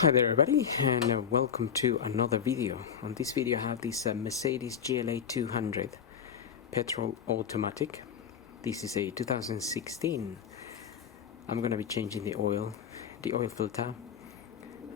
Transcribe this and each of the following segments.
Hi there everybody, and welcome to another video. On this video I have this Mercedes GLA200 petrol automatic. This is a 2016. I'm going to be changing the oil filter.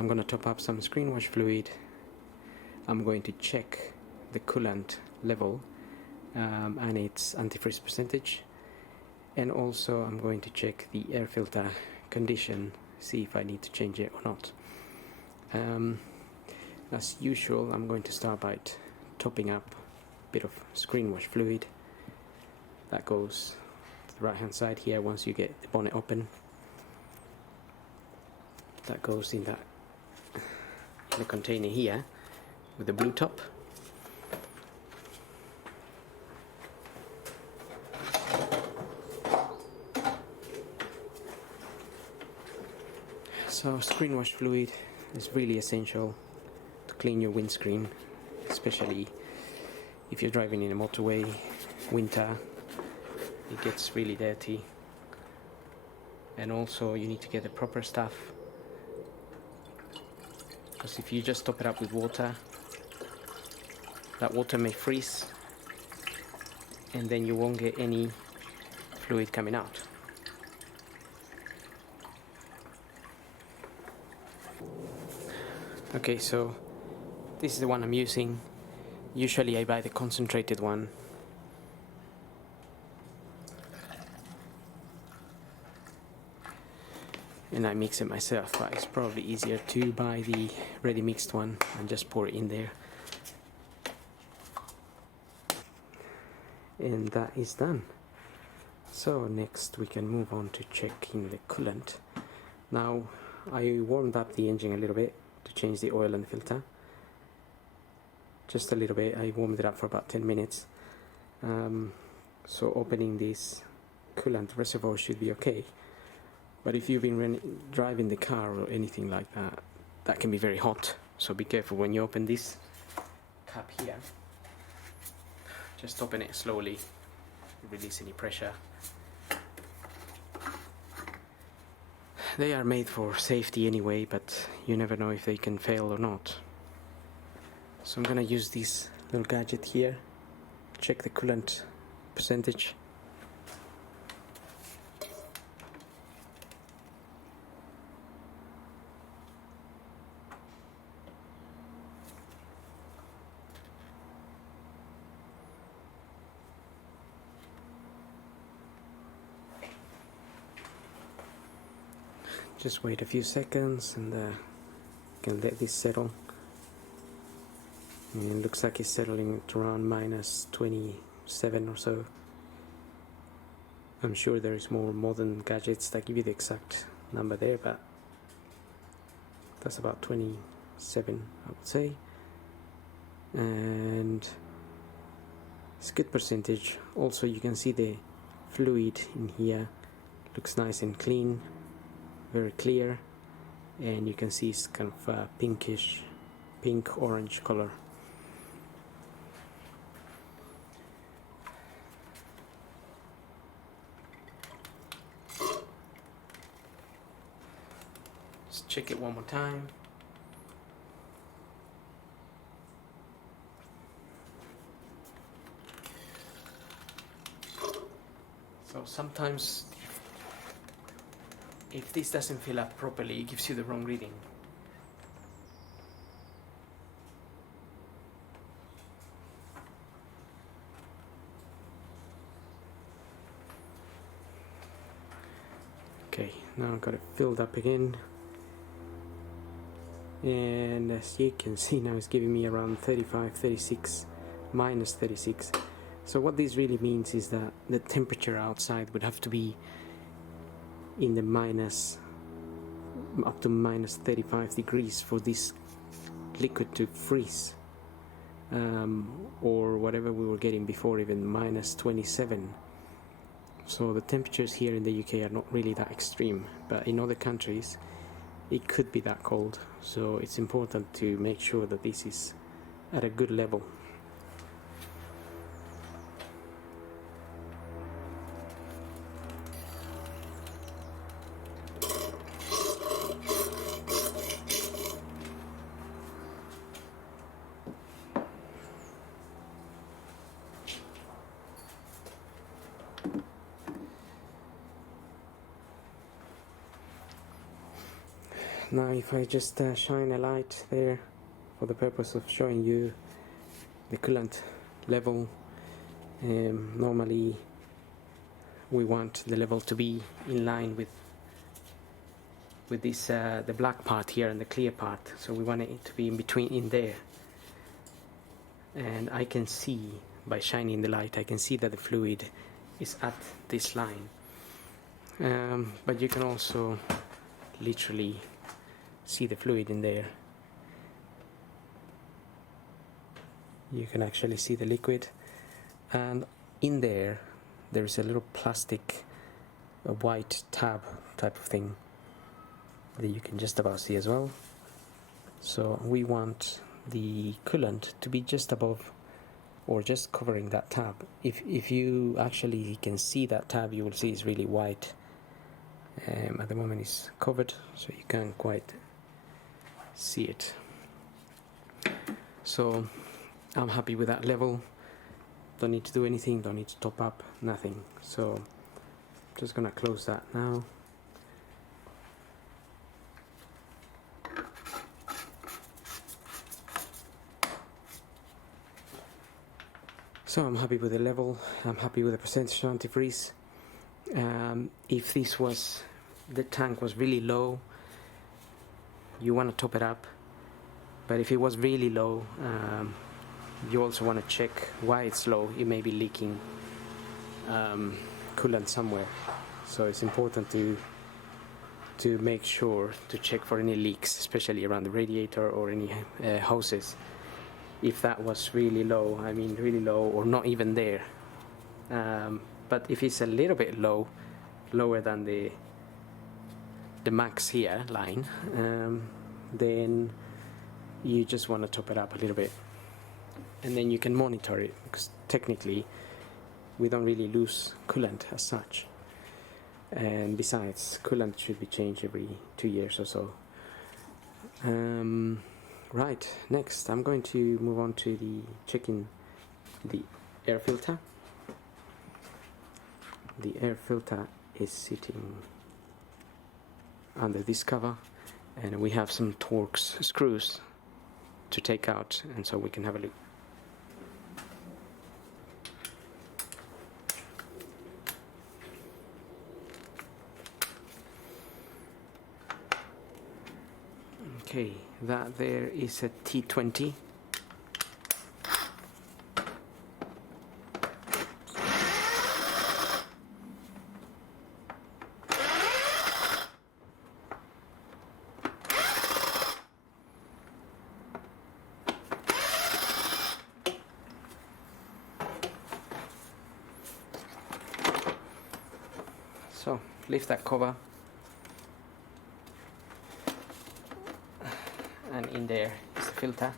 I'm going to top up some screen wash fluid. I'm going to check the coolant level and its antifreeze percentage, and also I'm going to check the air filter condition, see if I need to change it or not. As usual, I'm going to start by topping up a bit of screen wash fluid. That goes to the right hand side here once you get the bonnet open. That goes in the container here with the blue top. So screen wash fluid is really essential to clean your windscreen, especially if you're driving in a motorway, winter, it gets really dirty. And also you need to get the proper stuff, because if you just top it up with water, that water may freeze and then you won't get any fluid coming out. Okay, so this is the one I'm using. Usually I buy the concentrated one. And I mix it myself, but it's probably easier to buy the ready mixed one and just pour it in there. And that is done. So next we can move on to checking the coolant. Now I warmed up the engine a little bit to change the oil and filter. Just a little bit. I warmed it up for about 10 minutes. So opening this coolant reservoir should be okay. But if you've been driving the car or anything like that, that can be very hot. So be careful when you open this cap here. Just open it slowly, release any pressure. They are made for safety anyway, but you never know if they can fail or not. So I'm gonna use this little gadget here, check the coolant percentage. Just wait a few seconds and can let this settle. And it looks like it's settling at around minus 27 or so. I'm sure there is more modern gadgets that give you the exact number there, but that's about 27, I would say. And it's a good percentage. Also you can see the fluid in here looks nice and clean, very clear, and you can see it's kind of pinkish, pink orange color. Let's check it one more time. So sometimes if this doesn't fill up properly, it gives you the wrong reading. Okay, now I've got it filled up again. And as you can see now, it's giving me around 35, 36, minus 36. So what this really means is that the temperature outside would have to be in the up to minus 35 degrees for this liquid to freeze, or whatever we were getting before, even minus 27. So the temperatures here in the UK are not really that extreme, but in other countries it could be that cold. So it's important to make sure that this is at a good level. now if I just shine a light there for the purpose of showing you the coolant level, normally we want the level to be in line with this the black part here and the clear part, so we want it to be in between, in there. And I can see, by shining the light, I can see that the fluid is at this line, but you can also literally see the fluid in there. You can actually see the liquid, and in there is a little plastic, a white tab type of thing that you can just about see as well. So we want the coolant to be just above or just covering that tab. If you actually can see that tab, you will see it's really white. At the moment it's covered, so you can't quite see it. So I'm happy with that level. Don't need to do anything, don't need to top up, nothing. So I'm just gonna close that now. So I'm happy with the level, I'm happy with the percentage of antifreeze. If this was, the tank was really low, you want to top it up. But if it was really low, you also want to check why it's low. It may be leaking coolant somewhere. So it's important to make sure to check for any leaks, especially around the radiator or any hoses. If that was really low, I mean really low or not even there. But if it's a little bit low, lower than the max here line, then you just want to top it up a little bit, and then you can monitor it, because technically we don't really lose coolant as such, and besides, coolant should be changed every 2 years or so. Right, next I'm going to move on to checking the air filter. The air filter is sitting under this cover, and we have some Torx screws to take out, and so we can have a look. Okay, that there is a T20. So lift that cover, and in there is the filter.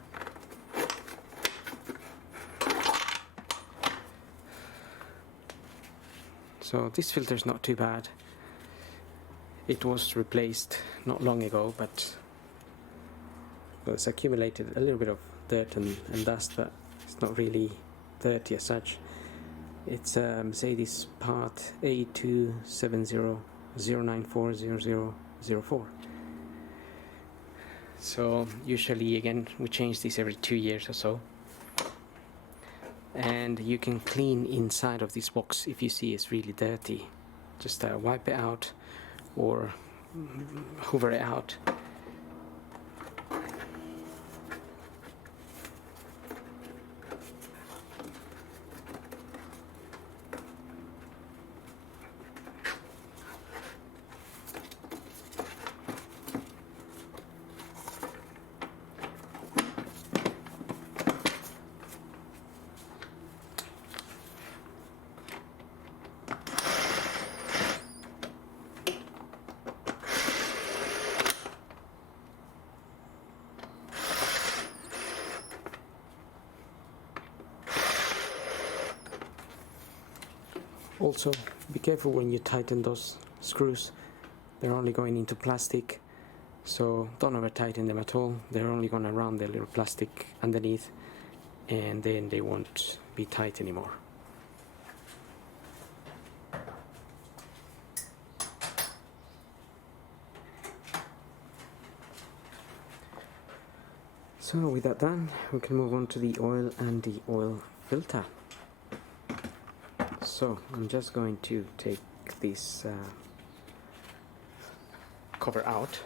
So this filter is not too bad. It was replaced not long ago, but it's accumulated a little bit of dirt and dust, but it's not really dirty as such. It's a Mercedes part A2700940004. So usually, again, we change this every 2 years or so. And you can clean inside of this box if you see it's really dirty. Just wipe it out or hoover it out. Also, be careful when you tighten those screws. They're only going into plastic, so don't over tighten them at all. They're only going to round the little plastic underneath, and then they won't be tight anymore. So with that done, we can move on to the oil and the oil filter. So I'm just going to take this cover out.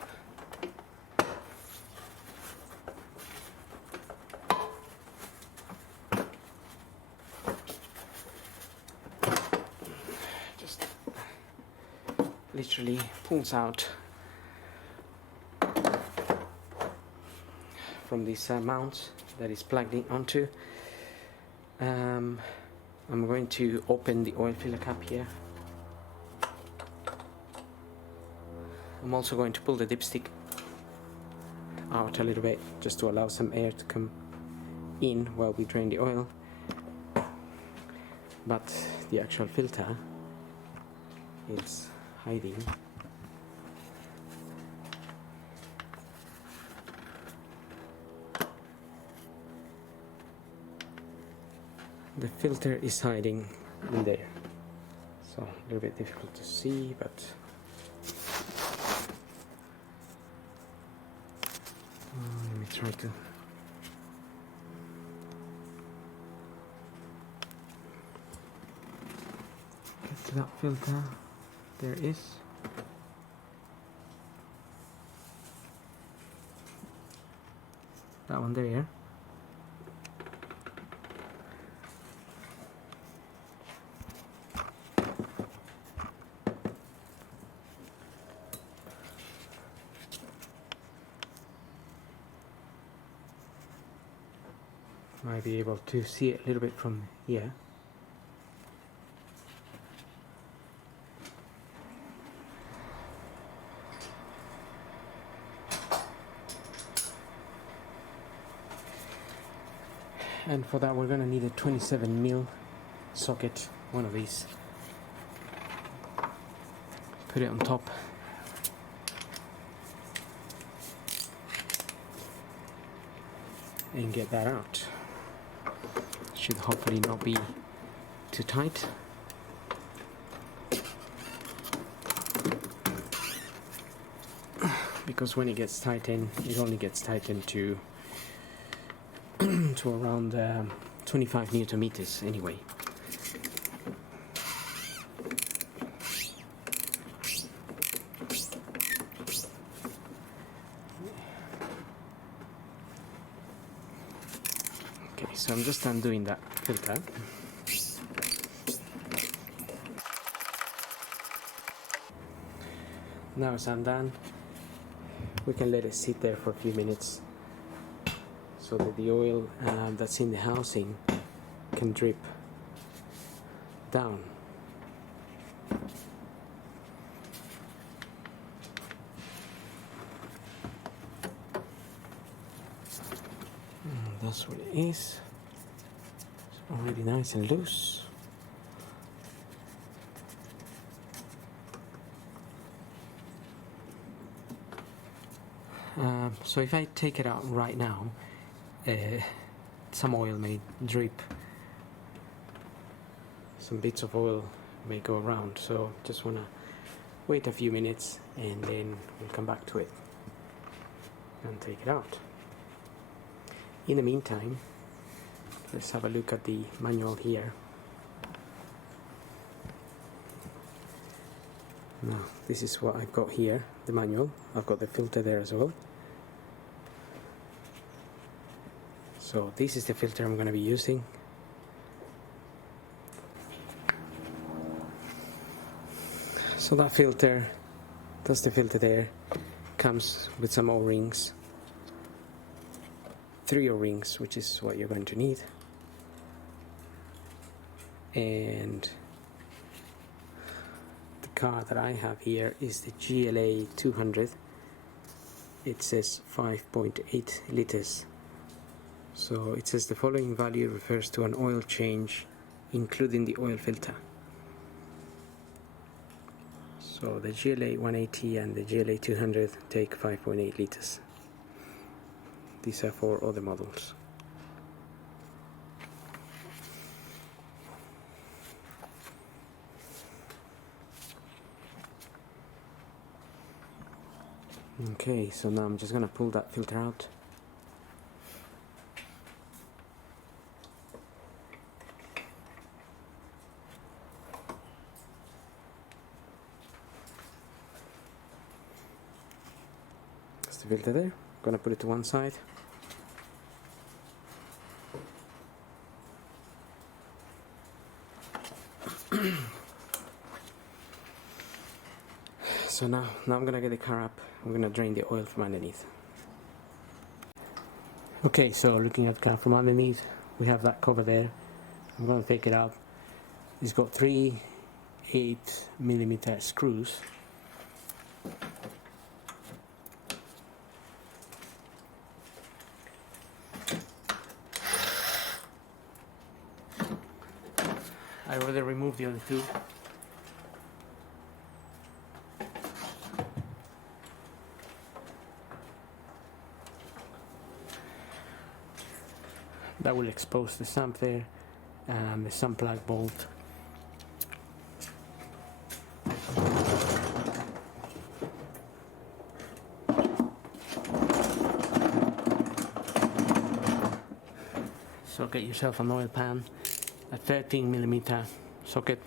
Just literally pulls out from this mount that is plugged in onto. I'm going to open the oil filler cap here. I'm also going to pull the dipstick out a little bit just to allow some air to come in while we drain the oil. But the actual filter is hiding. The filter is hiding in there, so a little bit difficult to see, but let me try to get to that filter. There it is. That one there. Might be able to see it a little bit from here. And for that we're going to need a 27mm socket, one of these. Put it on top. And get that out. Should hopefully not be too tight. Because when it gets tightened, it only gets tightened to to around 25 Newton meters anyway. Okay, so I'm just undoing that filter. Now it's undone. We can let it sit there for a few minutes so that the oil that's in the housing can drip down. That's what it is. It's already nice and loose. So if I take it out right now, some oil may drip. Some bits of oil may go around, so just want to wait a few minutes and then we'll come back to it and take it out. In the meantime, let's have a look at the manual here. Now, this is what I've got here, the manual. I've got the filter there as well. So this is the filter I'm going to be using. So that filter, that's the filter there, comes with some O-rings. 3 O-rings, which is what you're going to need. And the car that I have here is the GLA200. It says 5.8 liters. So it says the following value refers to an oil change including the oil filter. So the GLA180 and the GLA200 take 5.8 liters. These are for other models. Okay, so now I'm just gonna pull that filter out. the filter there. Gonna put it to one side. So now I'm gonna get the car up. I'm gonna drain the oil from underneath. Okay, so looking at the car from underneath, we have that cover there. I'm gonna take it out. It's got 3 8mm screws. I already removed the other 2. That will expose the sump there and the sump plug bolt. So get yourself an oil pan, a 13mm socket.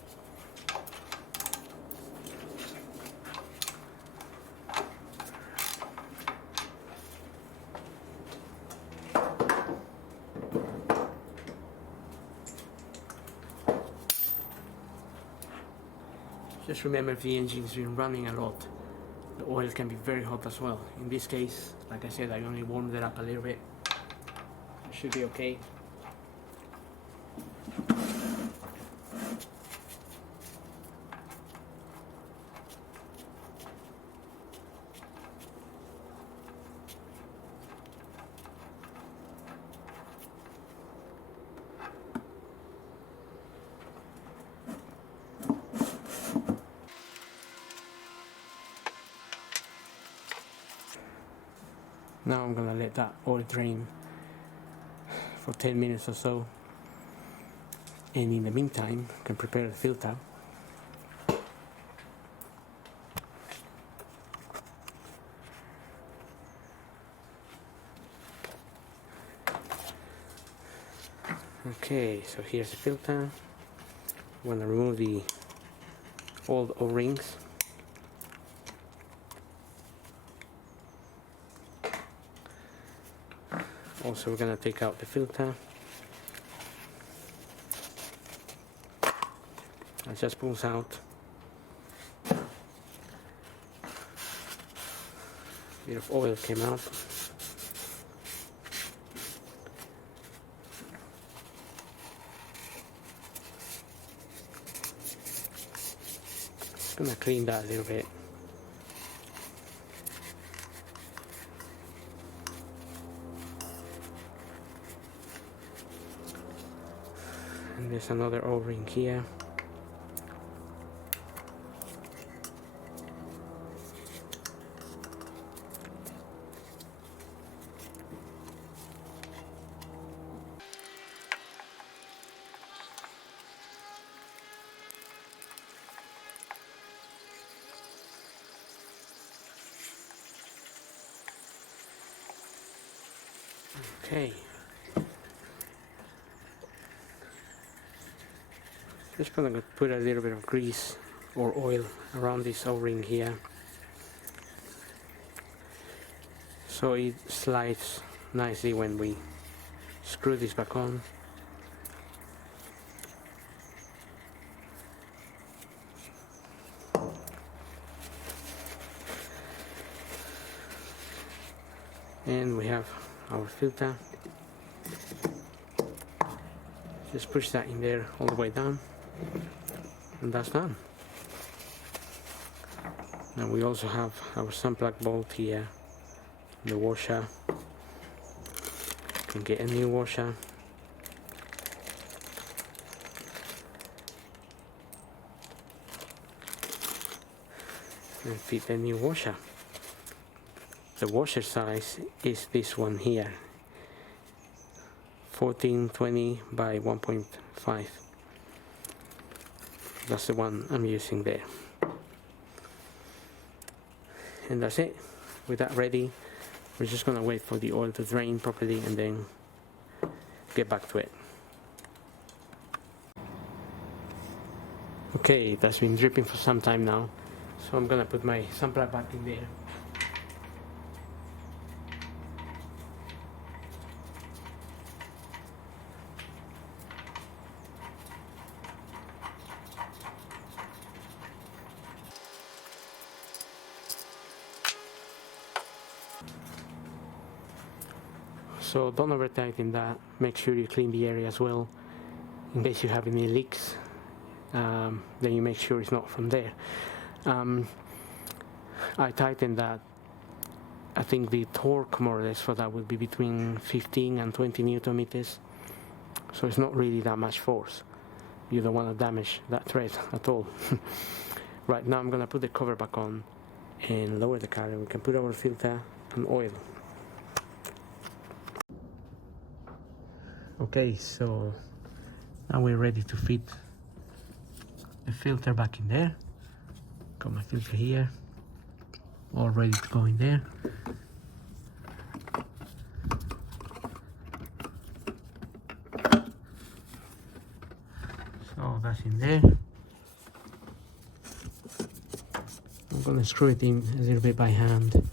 Just remember, if the engine's been running a lot, the oil can be very hot as well. In this case, like I said, I only warmed it up a little bit. It should be okay. Now I'm gonna let that oil drain for 10 minutes or so, and in the meantime I can prepare the filter. Okay, so here's the filter. I'm gonna remove the old O-rings. Also, we're going to take out the filter. It just pulls out. A bit of oil came out. Just going to clean that a little bit. And there's another O-ring here. Okay. Just gonna put a little bit of grease or oil around this O-ring here, so it slides nicely when we screw this back on. And we have our filter. Just push that in there all the way down, and that's done. Now we also have our sump plug bolt here, the washer. You can get a new washer. And fit the new washer. The washer size is this one here, 1420 by 1.5. That's the one I'm using there. And that's it. With that ready, we're just gonna wait for the oil to drain properly and then get back to it. Okay, that's been dripping for some time now, so I'm gonna put my sump plug back in there. So don't over tighten that. Make sure you clean the area as well in case you have any leaks. Then you make sure it's not from there. I tightened that. I think the torque more or less for that would be between 15 and 20 Newton meters. So it's not really that much force. You don't want to damage that thread at all. Right, now I'm going to put the cover back on and lower the car, and we can put our filter and oil. Okay, so now we're ready to fit the filter back in there. Got my filter here, all ready to go in there. So that's in there. I'm gonna screw it in a little bit by hand,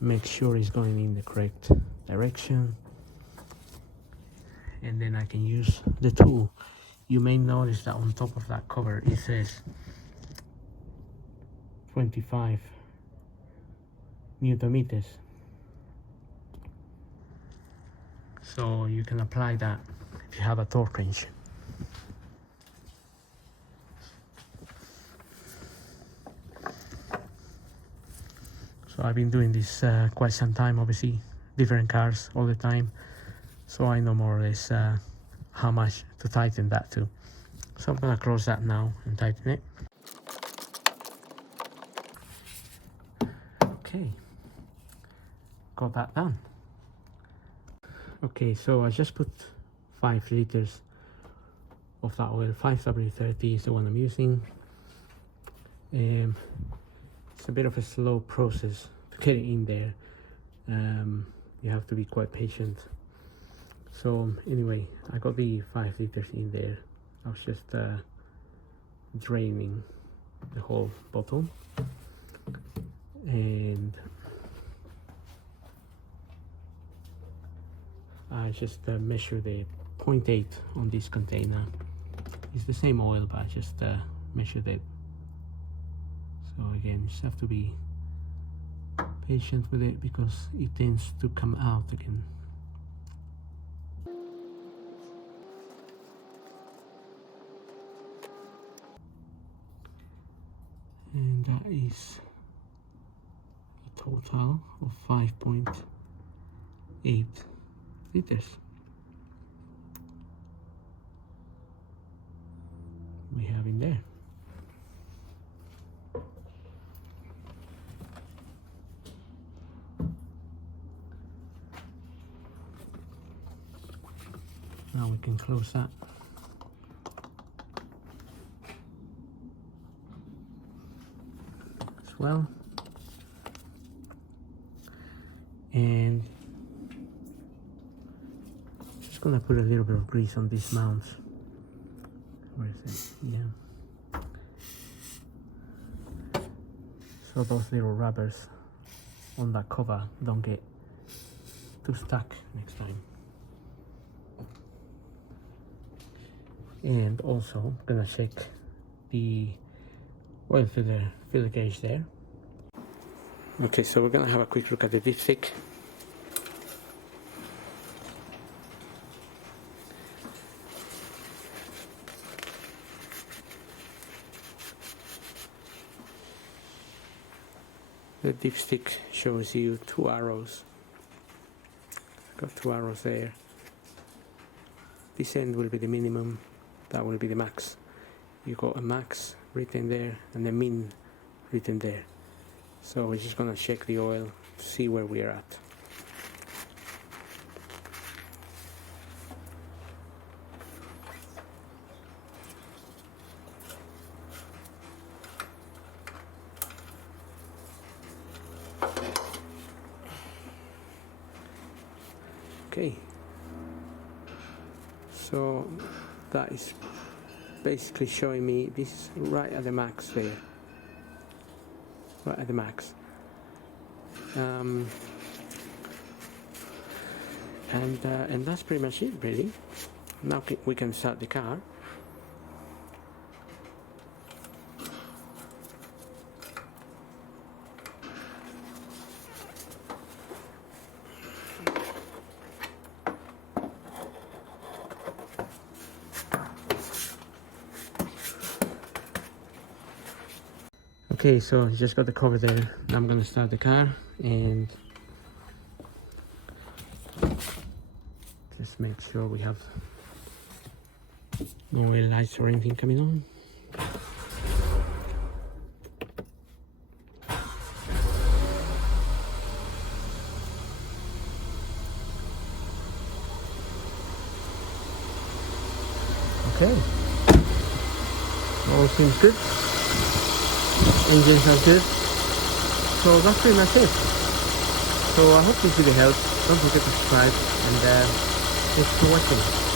make sure it's going in the correct direction, and then I can use the tool. You may notice that on top of that cover it says 25 Newton meters. So you can apply that if you have a torque wrench. So I've been doing this quite some time, obviously, different cars all the time. So I know more or less how much to tighten that to. So I'm gonna close that now and tighten it. Okay, got that done. Okay, so I just put 5 liters of that oil. 5W30 is the one I'm using. It's a bit of a slow process to get it in there. You have to be quite patient. So anyway, I got the 5 liters in there. I was just draining the whole bottle, and I just measure the 0.8 on this container. It's the same oil, but I just measured it. So again, you just have to be patient with it because it tends to come out again. And that is a total of 5.8 liters. We have in there. Now we can close that. As well. And just gonna put a little bit of grease on these mounts. Where is it? Yeah. So those little rubbers on that cover don't get too stuck next time. And also I'm gonna check the oil filler gauge there. Okay, so we're gonna have a quick look at the dipstick. The dipstick shows you 2 arrows. Got 2 arrows there. This end will be the minimum, that will be the max. You got a max written there and a min written there. So we're just gonna check the oil to see where we're at. Okay, so that is basically showing me this is right at the max there, right at the max. And that's pretty much it, really. Now we can start the car. Okay, so just got the cover there. Now I'm gonna start the car and just make sure we have no red lights or anything coming on. Okay, all seems good. Engines are good. So that's pretty much it. So I hope this video helps. Don't forget to subscribe and thanks for watching.